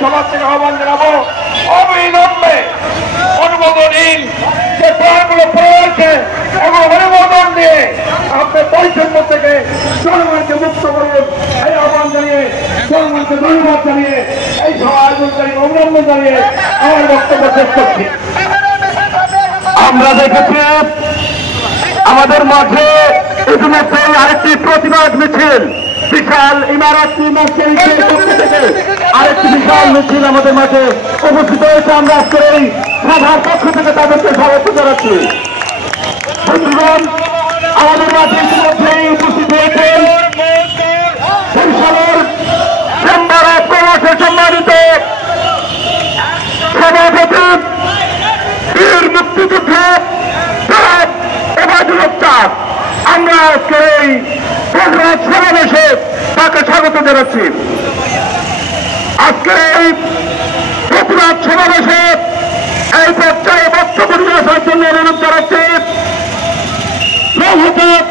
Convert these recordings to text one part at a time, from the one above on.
সবার থেকে আহ্বান জানাবো অবিলম্বে অনুমোদনহীন যে প্ল্যানগুলো রয়েছে এবং অনুমোদন দিয়ে আপনি বৈষম্য থেকে জনগণকে মুক্ত করুন এই আহ্বান জানিয়ে জনগণকে ধন্যবাদ জানিয়ে এই সভা আয়োজনকারী অভিনন্দন জানিয়ে আমার বক্তব্য শেষ করছি। আমরা দেখেছি আমাদের মাঝে ইতিমধ্যে আরেকটি প্রতিবাদ মিছিল বিশাল ইমারত থেকে আরেকটি বিশাল মিছিল আমাদের মাঝে উপস্থিত হয়েছে। আমরা আজকের এই সভার পক্ষ থেকে তাদেরকে স্বাগত জানাচ্ছি। বন্ধুগণ, আমাদের মাঝে ইতিমধ্যেই উপস্থিত হয়েছেন বরিশালের চেম্বার অফ কমার্সের সম্মানিত সভাপতি বীর মুক্তিযোদ্ধা ওবায়দুল হক। আমরা আজকের এই প্রতিবাদ সমাবেশে তাকে স্বাগত জানাচ্ছি। আজকের এই প্রতিবাদ সমাবেশে এই পর্যায়ে বক্তব্য নিয়ে আসার জন্য অনুরোধ জানাচ্ছি লৌহজট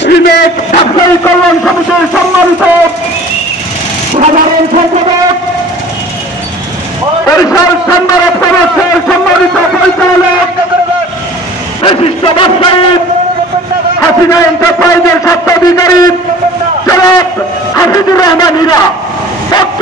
সিলেট ব্যবসায়ী কল্যাণ সমিতির সম্মানিত সাধারণ সম্পাদক, বরিশাল চেম্বার অফ কমার্সের সম্মানিত পরিচালক, বিশিষ্ট ব্যবসায়ী, হাসিনা এন্টারপ্রাইজের স্বত্বাধিকারী জনাব হাফিজুর রহমান হীরা।